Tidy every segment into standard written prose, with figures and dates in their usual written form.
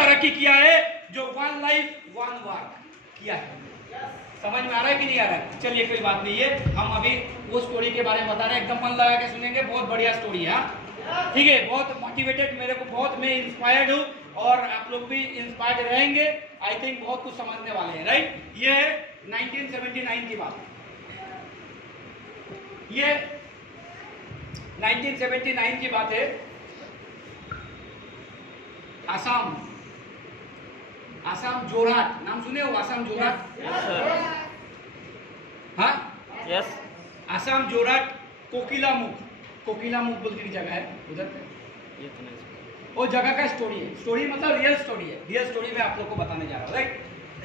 तरक्की किया है, जो वन लाइफ वन वर्क किया है। समझ में आ रहा है कि नहीं आ रहा है? चलिए कोई बात नहीं है, हम अभी वो स्टोरी के बारे में बता रहे हैं, एकदम मन लगा के सुनेंगे, बहुत बढ़िया स्टोरी है। ठीक है, बहुत मोटिवेटेड, मेरे को बहुत, मैं इंस्पायर्ड हूँ और आप लोग भी इंस्पायर्ड रहेंगे। आई थिंक बहुत कुछ समझने वाले हैं, राइट। ये है 1979 की बात, ये 1979 की बात है। आसाम, आसाम जोरहाट, नाम सुने हो? आसाम जोरहाट, हाँ यस। आसाम जोरहाट कोकिलामुख, कोकिलामुख बोलती की जगह है उधर पे, ये तो नहीं। वो जगह का स्टोरी है। स्टोरी मतलब रियल स्टोरी है, रियल स्टोरी में आप लोग को बताने जा रहा हूँ, राइट।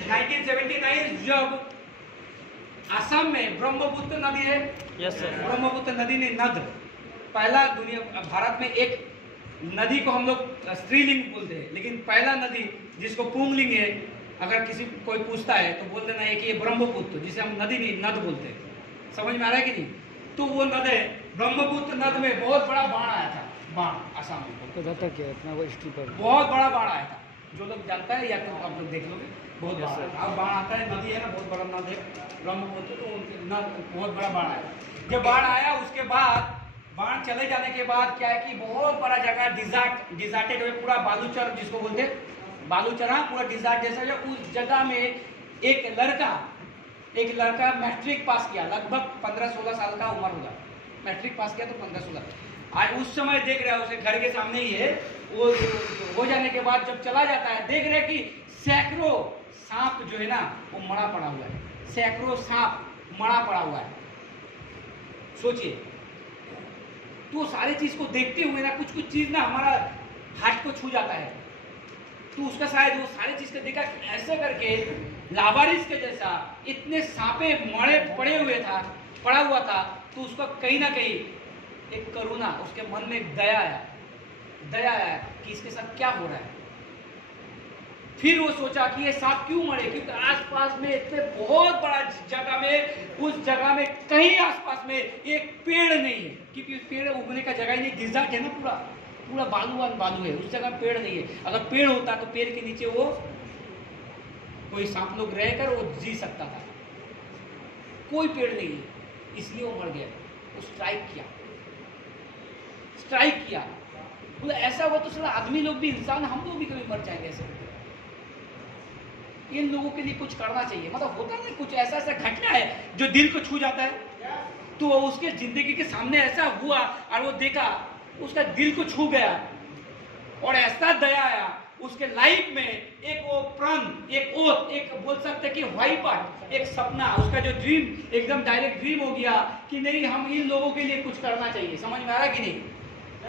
1979 जब आसाम में ब्रह्मपुत्र नदी है, यस सर। ब्रह्मपुत्र नदी ने नद, पहला दुनिया भारत में एक नदी को हम लोग स्त्रीलिंग बोलते हैं, लेकिन पहला नदी जिसको पुंगलिंग है, अगर किसी कोई पूछता है तो बोल देना है कि ये ब्रह्मपुत्र, जिसे हम नदी नहीं नद बोलते हैं। समझ में आ रहा है कि नहीं? तो वो नद है, ब्रह्मपुत्र नद में बहुत बड़ा बाढ़ आया था, बाढ़ आसाम में इतना वो हिस्ट्री पर बहुत बड़ा बाढ़ आया था। जो लोग जानता है या तो आप लोग देख लोगे, बहुत बड़ा अब बाढ़ आता है, नदी है ना, बहुत बड़ा नद है ब्रह्मपुत्र, तो उनके नद बहुत बड़ा बाढ़ आया। जब बाढ़ आया उसके बाद, बाढ़ चले जाने के बाद क्या है कि बहुत बड़ा जगह डिजार्टेड है, पूरा बालूचर जिसको बोलते हैं, बालूचरा पूरा डिजार्ट जैसा है। उस जगह में एक लड़का मैट्रिक पास किया, लगभग 15-16 साल का उम्र होगा, मैट्रिक पास किया तो 15-16। आज उस समय देख रहे हो, उसे घर के सामने ही है, वो हो जाने के बाद जब चला जाता है, देख रहे कि सैकड़ों सांप जो है ना वो मरा पड़ा हुआ है, सैकड़ों सांप मरा पड़ा हुआ है। सोचिए, तो सारी चीज को देखते हुए ना कुछ कुछ चीज ना हमारा हार्ट को छू जाता है। तो उसका शायद वो सारी चीज को देखा कि ऐसे करके लावारिस के जैसा इतने सांपे मरे पड़ा हुआ था, तो उसका कहीं ना कहीं एक करुणा, उसके मन में एक दया आया कि इसके साथ क्या हो रहा है। फिर वो सोचा कि ये सांप क्यों मरे, क्योंकि आसपास में इतने बहुत बड़ा जगह में, उस जगह में कहीं आसपास में एक पेड़ नहीं है, क्योंकि उस पेड़ उगने का जगह ही नहीं, डिजर्ट है ना, पूरा बालू है, उस जगह पेड़ नहीं है। अगर पेड़ होता तो पेड़ के नीचे वो कोई सांप लोग रहकर वो जी सकता था, कोई पेड़ नहीं है, इसलिए वो मर गया। वो स्ट्राइक किया, तो ऐसा हुआ तो साला आदमी लोग भी, इंसान हम लोग भी कभी मर जाएंगे ऐसे। इन लोगों के लिए कुछ करना चाहिए, मतलब होता है कुछ ऐसा घटना है जो दिल को छू जाता है, तो उसके जिंदगी के सामने ऐसा हुआ और वो देखा, उसका दिल को छू गया और ऐसा दया आया उसके लाइफ में, एक वो प्रण, एक ओथ, एक बोल सकते कि वाइपर, एक सपना, उसका जो ड्रीम एकदम डायरेक्ट ड्रीम हो गया कि नहीं, हम इन लोगों के लिए कुछ करना चाहिए। समझ में आ रहा कि नहीं?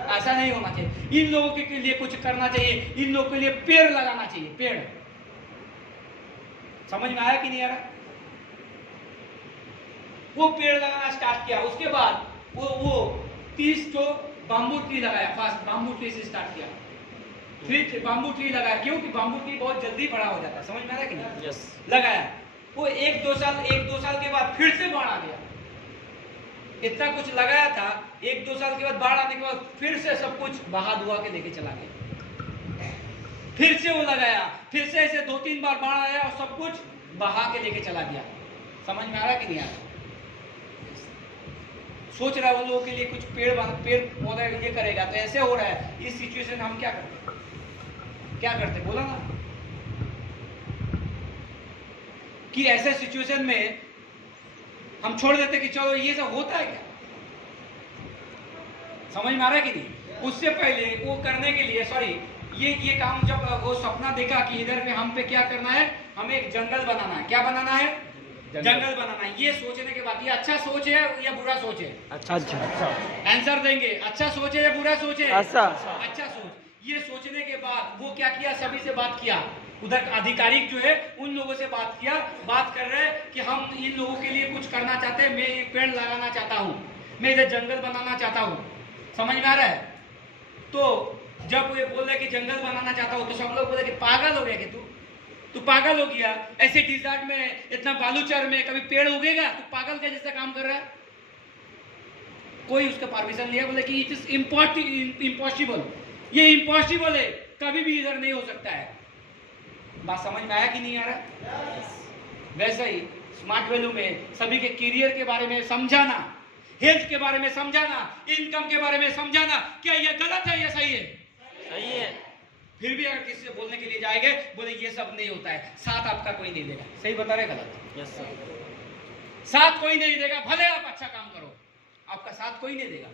ऐसा नहीं होना चाहिए, इन लोगों के लिए कुछ करना चाहिए, इन लोगों के लिए पेड़ लगाना चाहिए, पेड़। समझ में आया कि नहीं आ रहा? वो पेड़ लगाना स्टार्ट किया, उसके बाद वो 30 तो बाम्बू ट्री लगाया, फास्ट बाम्बू ट्री से स्टार्ट किया, फिर बाम्बू ट्री लगाया, क्योंकि बाम्बू ट्री बहुत जल्दी बड़ा हो जाता है। समझ में आ रहा है कि नहीं? यस। लगाया, वो 1-2 साल के बाद फिर से बाढ़ आ गया, इतना कुछ लगाया था, 1-2 साल के बाद बाढ़ आने के बाद फिर से सब कुछ बहा दुआ के लेके चला गया। फिर से वो लगाया, फिर से ऐसे 2-3 बार बाढ़ आया और सब कुछ बहा के लेके चला गया। समझ में आ रहा है कि नहीं आ रहा? सोच रहा है उन लोगों के लिए कुछ पेड़ पौधा ये करेगा, तो ऐसे हो रहा है। इस सिचुएशन हम क्या करते बोला ना, कि ऐसे सिचुएशन में हम छोड़ देते कि चलो ये सब होता है क्या। समझ में आ रहा है कि नहीं? उससे पहले वो करने के लिए, सॉरी, ये काम जब वो सपना देखा कि इधर पे हम पे क्या करना है, हमें एक जंगल बनाना है। क्या बनाना है? जंगल बनाना है। ये सोचने के बाद, ये अच्छा सोच है या बुरा सोच है? अच्छा आंसर देंगे, अच्छा सोच है या बुरा सोच है? अच्छा सोच। ये सोचने के बाद वो क्या किया, सभी से बात किया, उधर आधिकारिक जो है उन लोगों से बात किया, बात कर रहे हैं कि हम इन लोगों के लिए कुछ करना चाहते हैं, मैं एक पेड़ लगाना चाहता हूँ, मैं इधर जंगल बनाना चाहता हूँ। समझ में आ रहा है? तो जब वो बोल रहे कि जंगल बनाना चाहता हूँ, तो सब लोग बोले कि पागल हो गया कि तू पागल हो गया, ऐसे डिजर्ट में, इतना बालूचर में कभी पेड़ उगेगा? तू पागल का जैसा काम कर रहा है। कोई उसका परमिशन लिया, बोले कि इट इज इम्पॉसिबल, ये इम्पॉसिबल है, कभी भी इधर नहीं हो सकता है। बात समझ में आया कि नहीं आ रहा? वैसे ही स्मार्ट वैल्यू में सभी के करियर के बारे में समझाना, हेल्थ के बारे में समझाना, इनकम के बारे में समझाना, क्या ये गलत है या सही है? सही है। फिर भी अगर किसी से बोलने के लिए जाएंगे, बोले ये सब नहीं होता है, साथ आपका कोई नहीं देगा। सही बता रहे गलत? Yes sir. साथ कोई नहीं देगा, भले आप अच्छा काम करो, आपका साथ कोई नहीं देगा।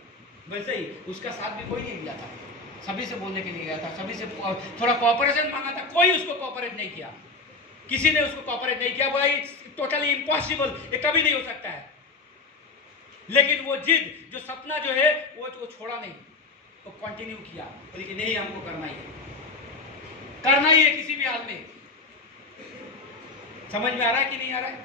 वैसे ही उसका साथ भी कोई नहीं दिया था, सभी से बोलने के लिए गया था, सभी से थोड़ा कोऑपरेशन मांगा था, कोई उसको कोऑपरेट नहीं किया, किसी ने उसको कोऑपरेट नहीं किया। बोला इट्स टोटली इम्पॉसिबल, ये कभी नहीं हो सकता है। लेकिन वो जिद, जो सपना जो है वो छोड़ा नहीं, वो कंटिन्यू किया, बोले कि नहीं हमको करना ही है, करना ही है किसी भी हाल में। समझ में आ रहा है कि नहीं आ रहा है?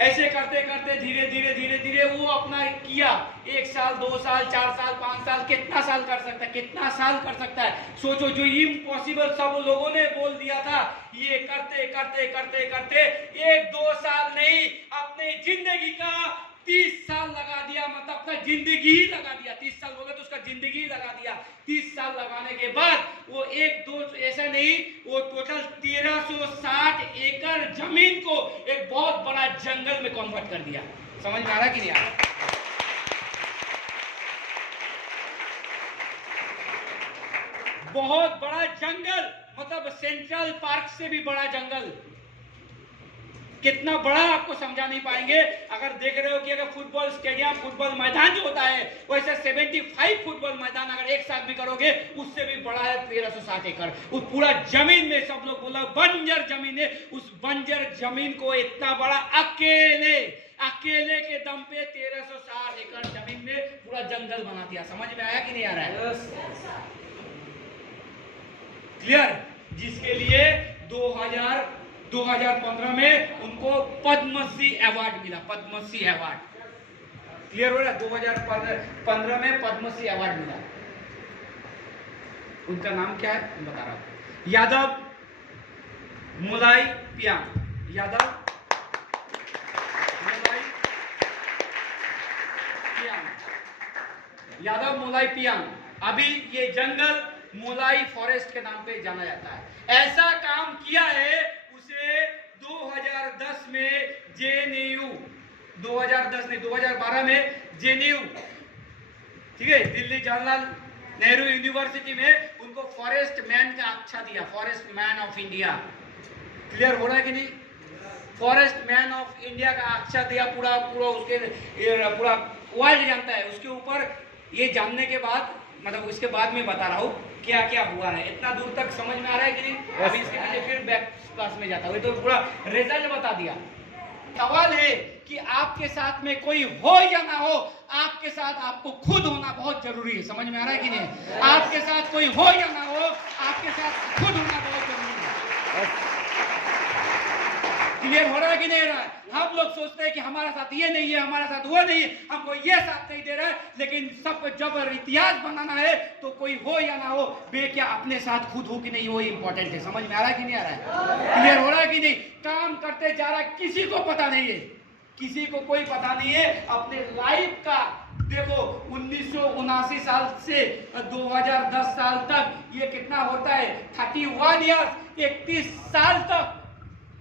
ऐसे करते करते धीरे धीरे धीरे धीरे वो अपना किया। 1 साल 2 साल 4 साल 5 साल, कितना साल कर सकता है, कितना साल कर सकता है? सोचो, जो इम्पॉसिबल सब लोगों ने बोल दिया था, ये करते करते करते करते 1-2 साल नहीं, अपने जिंदगी का 30 साल लगा दिया, मतलब अपना जिंदगी ही लगा दिया। 30 साल बोले तो उसका जिंदगी ही लगा दिया। 30 साल लगाने के बाद वो 1-2 ऐसा नहीं, वो टोटल 1360 एकड़ जमीन को एक बहुत बड़ा जंगल में कन्वर्ट कर दिया। समझ में आ रहा कि नहीं आ रहा? बहुत बड़ा जंगल, मतलब सेंट्रल पार्क से भी बड़ा जंगल। कितना बड़ा आपको समझा नहीं पाएंगे। अगर देख रहे हो कि अगर फुटबॉल स्टेडियम, फुटबॉल मैदान जो होता है, वैसे 75 फुटबॉल मैदान अगर एक साथ भी करोगे, उससे भी बड़ा है 1360 एकड़। उस पूरा जमीन में सब लोग बोला बंजर जमीन है, उस बंजर जमीन को इतना बड़ा अकेले के दम पे 1360 एकड़ जमीन में पूरा जंगल बना दिया। समझ में आया कि नहीं आ रहा है? क्लियर? जिसके लिए 2015 में उनको पद्मश्री अवार्ड मिला, पद्मश्री अवार्ड। क्लियर हो रहा है? 2015 में पद्मश्री अवार्ड मिला। उनका नाम क्या है मैं बता रहा हूं, यादव मुलाई पियांग। यादव मुलाई पियांग, यादव मुलाई पियांग। अभी ये जंगल मुलाई फॉरेस्ट के नाम पे जाना जाता है। ऐसा काम किया है उसे 2010 में जेएनयू, 2010 नहीं 2012 में जेएनयू, ठीक है, दिल्ली जवाहरलाल नेहरू यूनिवर्सिटी में उनको फॉरेस्ट मैन का अच्छा दिया, forest man of India. Clear हो रहा है कि नहीं? फॉरेस्ट मैन ऑफ इंडिया का अच्छा दिया। पूरा उसके पूरा वर्ल्ड जानता है उसके ऊपर। ये जानने के बाद, मतलब उसके बाद में बता रहा हूँ क्या क्या हुआ है। इतना दूर तक समझ में आ रहा है कि नहीं? अभी इसके पीछे फिर बैक क्लास में जाता हूँ, तो पूरा रिजल्ट बता दिया। सवाल है कि आपके साथ में कोई हो या ना हो, आपके साथ आपको खुद होना बहुत जरूरी है। समझ में आ रहा है कि नहीं? आपके साथ कोई हो या ना हो, आपके साथ खुद होना बहुत जरूरी है। क्लियर हो रहा है कि नहीं रहा है? हम लोग सोचते हैं कि हमारा साथ ये नहीं है, हमारा साथ वो नहीं है, हमको ये साथ नहीं दे रहा है, लेकिन सब जब इतिहास बनाना है तो कोई हो या ना हो, क्या अपने साथ खुद हो कि नहीं, वो इंपॉर्टेंट है। समझ में आ रहा है कि नहीं आ रहा है? क्लियर हो रहा है कि नहीं? काम करते जा रहा है, किसी को पता नहीं है, किसी को कोई पता नहीं है अपने लाइफ का। देखो 1979 साल से 2010 साल तक ये कितना होता है, 31 ईयर्स, 31 साल तक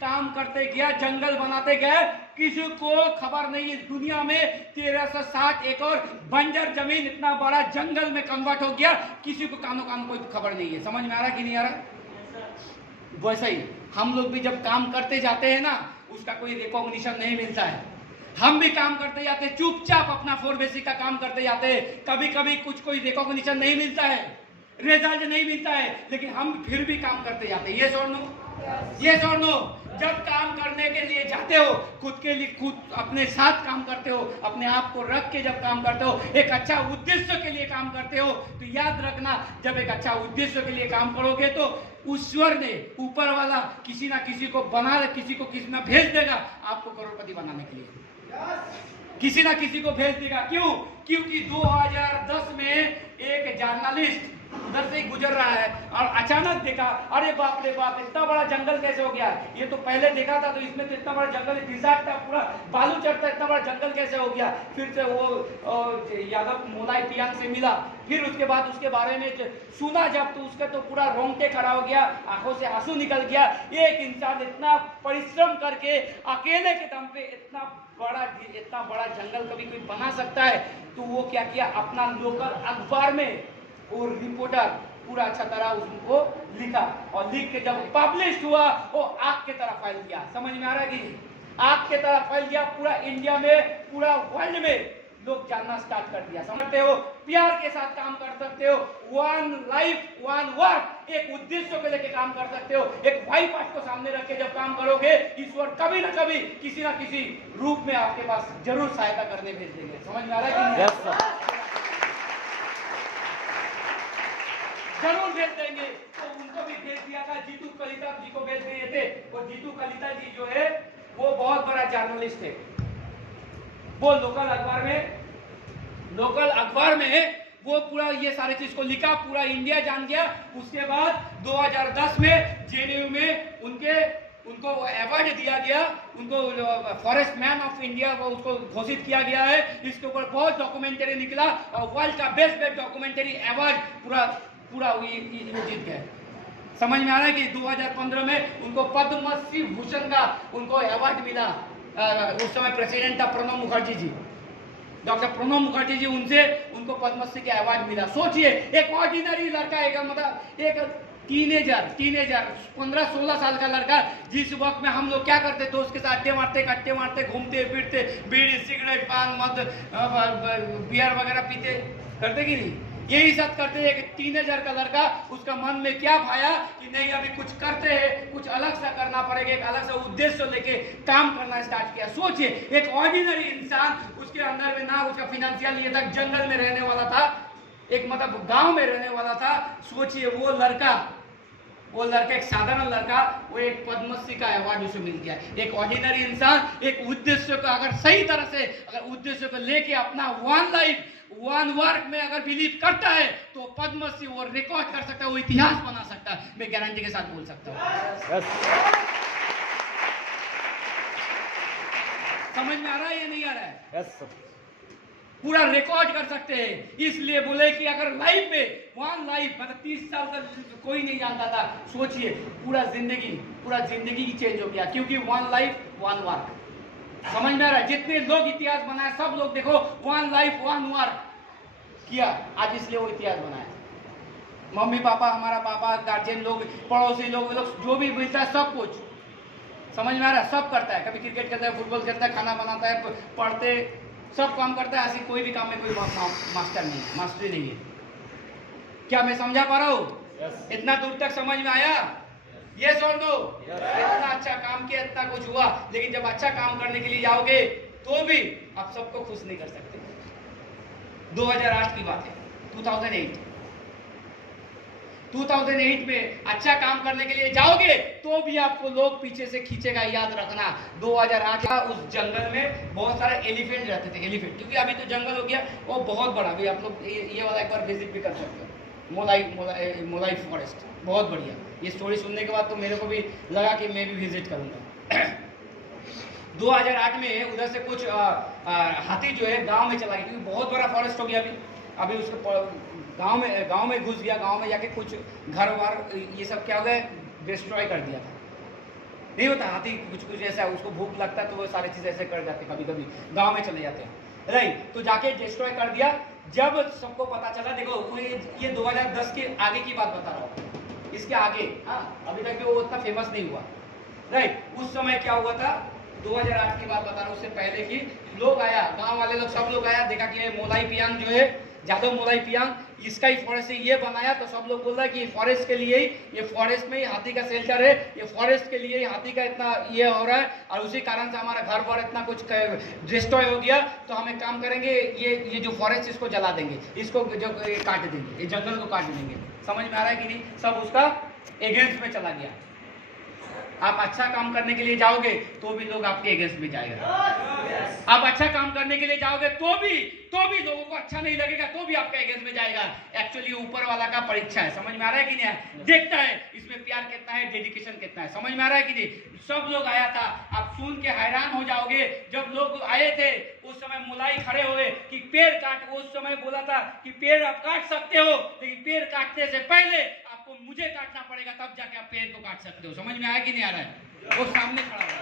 काम करते गया, जंगल बनाते गए, किसी को खबर नहीं। इस दुनिया में 1360 एकड़ बंजर जमीन इतना बड़ा जंगल में कन्वर्ट हो गया, किसी को कानो कोई खबर नहीं है। समझ में आ रहा है कि नहीं आ रहा? वैसे ही हम लोग भी जब काम करते जाते हैं ना, उसका कोई रिकॉग्निशन नहीं मिलता है। हम भी काम करते जाते हैं, चुपचाप अपना 4 बेसिक का काम करते जाते हैं, कभी कभी कुछ कोई रिकॉग्निशन नहीं मिलता है, रिजल्ट नहीं मिलता है, लेकिन हम फिर भी काम करते जाते हैं। ये छोड़ नो, जब काम करने के लिए जाते हो, खुद के लिए खुद अपने साथ काम करते हो, अपने आप को रख के जब काम करते हो, एक अच्छा उद्देश्य के लिए काम करते हो, तो याद रखना, जब एक अच्छा उद्देश्य के लिए काम करोगे तो ईश्वर ने, ऊपर वाला किसी ना किसी को किसी को किसी ना भेज देगा आपको करोड़पति बनाने के लिए। किसी ना किसी को भेज देगा। क्यों? क्योंकि 2010 में एक जर्नलिस्ट उधर से ही गुजर रहा है और अचानक देखा, अरे बाप रे बाप, इतना बड़ा जंगल कैसे हो गया। ये तो पहले देखा था तो इसमें तो इतना बड़ा जंगल डिजार्ट था, पूरा बालू चढ़ता, इतना बड़ा जंगल कैसे हो गया। फिर से वो यादव मोलाई पियांग से मिला, फिर उसके बाद उसके बारे में सुना जब, तो उसका तो पूरा रोंगटे खड़ा हो गया, आंखों से आंसू निकल गया। एक इंसान इतना परिश्रम करके अकेले के दम पे इतना बड़ा जंगल कभी कोई बना सकता है। तो वो क्या किया, अपना लोकल अखबार में वो रिपोर्टर पूरा अच्छा तरह उसको लिखा, और लिख के जब पब्लिश हुआ वो आग के तरह फैल गया। समझ में आ रहा है कि आग के तरह फैल गया, पूरा इंडिया में, पूरा वर्ल्ड में लोग जानना स्टार्ट कर दिया। समझते हो, प्यार के साथ काम कर सकते हो, वन लाइफ वन वर्क, एक उद्देश्य को लेकर काम कर सकते हो। एक वाई पार्ट को सामने रख के जब काम करोगे, ईश्वर कभी ना कभी किसी ना किसी रूप में आपके पास जरूर सहायता करने भेज देंगे। समझ में आ रहा है कि यस सर, जरूर भेज देंगे। तो उनको भी भेज दिया था, जीतू कलिता जी को भेज दिए थे। वो जीतू कलिता जी जो है वो बहुत बड़ा जर्नलिस्ट है। वो लोकल अखबार में वो पूरा ये सारे चीज को लिखा, पूरा इंडिया जान गया। उसके बाद 2010 में जेएनयू में उनको अवार्ड दिया गया, उनको फॉरेस्ट मैन ऑफ इंडिया उसको घोषित किया गया है। इसके ऊपर बहुत डॉक्यूमेंट्री निकला और वर्ल्ड का बेस्ट डॉक्यूमेंट्री अवार्ड पूरा जीत गए। समझ में आ रहा है कि 2015 में उनको पद्मश्री भूषण का उनको अवार्ड मिला। उस समय प्रेसिडेंट था प्रणब मुखर्जी जी, डॉक्टर प्रणब मुखर्जी जी, उनको पद्मश्री का अवार्ड मिला। सोचिए, एक ऑर्डिनरी लड़का, एक टीनेजर 15-16 साल का लड़का, जिस वक्त में हम लोग क्या करते, दोस्त के साथ कट्टे मारते घूमते फिरते, बीड़ी सिगरेट पान मद बियर वगैरह पीते, करते कि नहीं, यही सब करते। एक टीनेजर का लड़का, उसका मन में क्या भाया कि नहीं अभी कुछ करते हैं, कुछ अलग सा करना पड़ेगा, एक अलग सा उद्देश्य लेके काम करना स्टार्ट किया। सोचिए, एक ऑर्डिनरी इंसान, उसके अंदर में ना उसका फाइनेंशियल ये तक, जंगल में रहने वाला था, एक मतलब गांव में रहने वाला था। सोचिए वो लड़का एक साधारण लड़का, वो एक पद्मश्री का अवार्ड उसे मिल गया। एक ऑर्डिनरी इंसान एक उद्देश्य को अगर सही तरह से उद्देश्य को लेके अपना वन लाइफ वन वर्क में अगर बिलीव करता है तो पद्मश्री वो रिकॉर्ड कर सकता है, वो इतिहास बना सकता है। मैं गारंटी के साथ बोल सकता हूँ। समझ में आ रहा है या नहीं आ रहा है? यस सर, पूरा रिकॉर्ड कर सकते हैं। इसलिए बोले कि अगर लाइफ में वन लाइफ मतलब 30 साल तक कोई नहीं जानता था, सोचिए पूरा जिंदगी की चेंज हो गया, क्योंकि वन लाइफ वन वर्क। समझ में आ रहा है? जितने लोग इतिहास बनाए, सब लोग देखो वन लाइफ वन वर्क किया आज, इसलिए वो इतिहास बनाया। मम्मी पापा, हमारा पापा, गार्जियन लोग, पड़ोसी लोग जो भी मिलता है सब कुछ, समझ में आ रहा है, सब करता है। कभी क्रिकेट खेलता है, फुटबॉल खेलता है, खाना बनाता है, पढ़ते, सब काम करता है। ऐसी कोई भी काम में कोई मास्टरी नहीं है। क्या मैं समझा पा रहा हूँ? इतना दूर तक समझ में आया? यस और नो? इतना अच्छा काम किया, इतना कुछ हुआ, लेकिन जब अच्छा काम करने के लिए जाओगे तो भी आप सबको खुश नहीं कर सकते। 2008 की बात है, 2008 में अच्छा काम करने के लिए जाओगे तो भी आपको लोग पीछे से खींचेगा। याद रखना, 2008 का उस जंगल में बहुत सारे एलिफेंट रहते थे। एलिफेंट, क्योंकि अभी तो जंगल हो गया वो बहुत बड़ा। अभी आप लोग ये वाला एक बार विजिट भी कर सकते हो, मोलाई फॉरेस्ट, बहुत बढ़िया। ये स्टोरी सुनने के बाद तो मेरे को भी लगा कि मैं भी विजिट करूंगा। 2008 में उधर से कुछ हाथी जो है गांव में चला गया, क्योंकि बहुत बड़ा फॉरेस्ट हो गया। अभी उसको गांव में घुस गया, गांव में जाके कुछ घर वार ये सब क्या हो गया, डिस्ट्रॉय कर दिया था। नहीं होता, हाथी कुछ ऐसा, उसको भूख लगता है तो वो सारी चीज़ ऐसे कर जाते, कभी कभी गांव में चले जाते हैं। राइट, तो जाके डिस्ट्रॉय कर दिया। जब सबको पता चला, देखो ये 2010 के आगे की बात बता रहा हूँ, इसके आगे, हाँ, अभी तक भी वो उतना फेमस नहीं हुआ। राइट, उस समय क्या हुआ था, 2008 की बात बता रहा हूँ, उससे पहले की लोग आया, गांव वाले लोग सब लोग आया, देखा कि ये मोलाई पियांग जो है, जादव मोलाई पियांग, इसका ही फॉरेस्ट से ये बनाया। तो सब लोग बोल रहा है कि फॉरेस्ट के लिए ही, ये फॉरेस्ट में ही हाथी का शेल्टर है, ये फॉरेस्ट के लिए ही हाथी का इतना ये हो रहा है, और उसी कारण से हमारा घर पर इतना कुछ डिस्ट्रॉय हो गया। तो हम एक काम करेंगे, ये जो फॉरेस्ट इसको जला देंगे, इसको जो काट देंगे, ये जंगल को काट देंगे। समझ में आ रहा है कि नहीं? सब उसका एगेंस्ट में चला गया। आप अच्छा काम करने के लिए जाओगे तो भी लोग आपके अगेंस्ट में जाएगा। आप अच्छा काम करने के लिए जाओगे तो भी लोगों को अच्छा नहीं लगेगा, तो भी आपके अगेंस्ट में जाएगा। एक्चुअली ऊपर वाला का परीक्षा है, समझ में आ रहा है कि नहीं? देखता है इसमें प्यार कितना है, डेडिकेशन कितना है, समझ में आ रहा है कि नहीं? सब लोग आया था, आप सुन के हैरान हो जाओगे। जब लोग आए थे उस समय मुलाई खड़े हुए कि पेड़ काट, उस समय बोला था कि पेड़ आप काट सकते हो, लेकिन पेड़ काटने से पहले आपको मुझे काटना पड़ेगा, तब जाके आप पेड़ को काट सकते हो। समझ में आया कि नहीं आ रहा है? वो सामने खड़ा है।